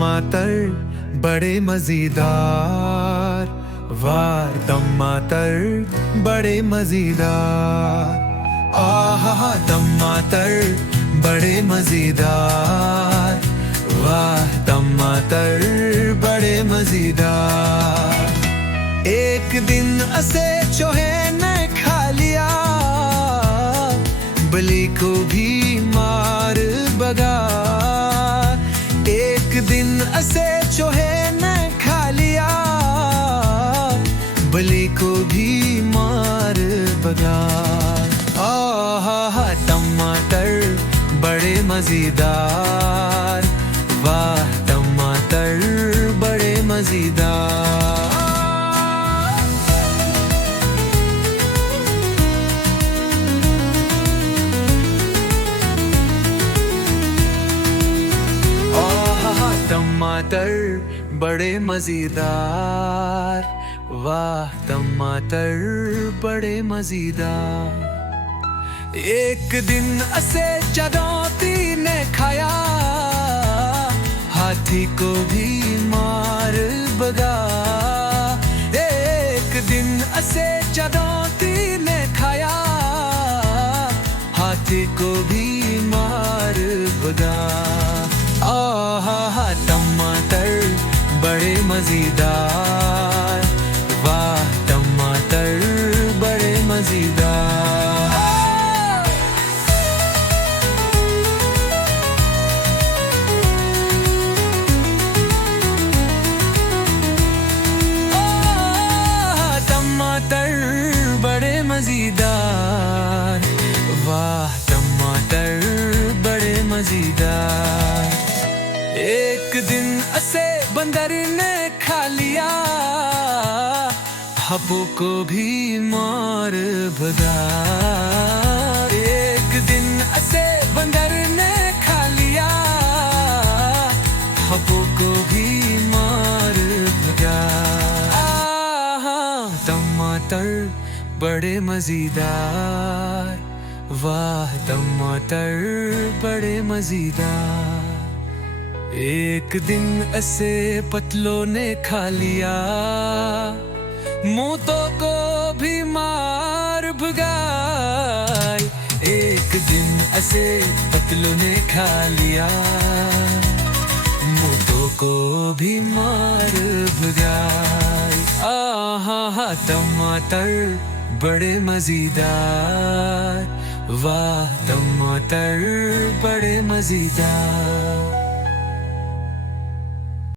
टमाटर बड़े मजेदार, वाह टमाटर बड़े मजेदार। आहा टमाटर बड़े मजेदार, वाह टमाटर बड़े मजेदार। एक दिन असे चूहे ने खा लिया, बलि को भी मार भगा। एक दिन असे चूहे ने खा लिया, बलि को भी मार भगा। आहा टमाटर बड़े मजेदार, वाह टमाटर बड़े मजेदार। टमाटर बड़े मजेदार, वाह टमाटर बड़े मजेदार। एक दिन असे चरौती ने खाया, हाथी को भी मार भगा। एक दिन असे चरौती ने खाया, हाथी को भी मार भगा। आहा टमाटर बड़े मजेदार, वाह टमाटर बड़े मजेदार। टमाटर बड़े मजेदार, वाह टमाटर बड़े मजेदार। एक दिन असे बंदर ने खा लिया, हब्बू को भी मार भगा। एक दिन असे बंदर ने खा लिया, हब्बू को भी मार भगा। टमाटर बड़े मजेदार, वाह टमाटर बड़े मजेदार। एक दिन असे पतलों ने खा लिया, मूतों को भी मार भगा। एक दिन असे पतलों ने खा लिया, मूतों को भी मार भगा। आहा टमाटर बड़े मजेदार, वाह टमाटर बड़े मजेदार।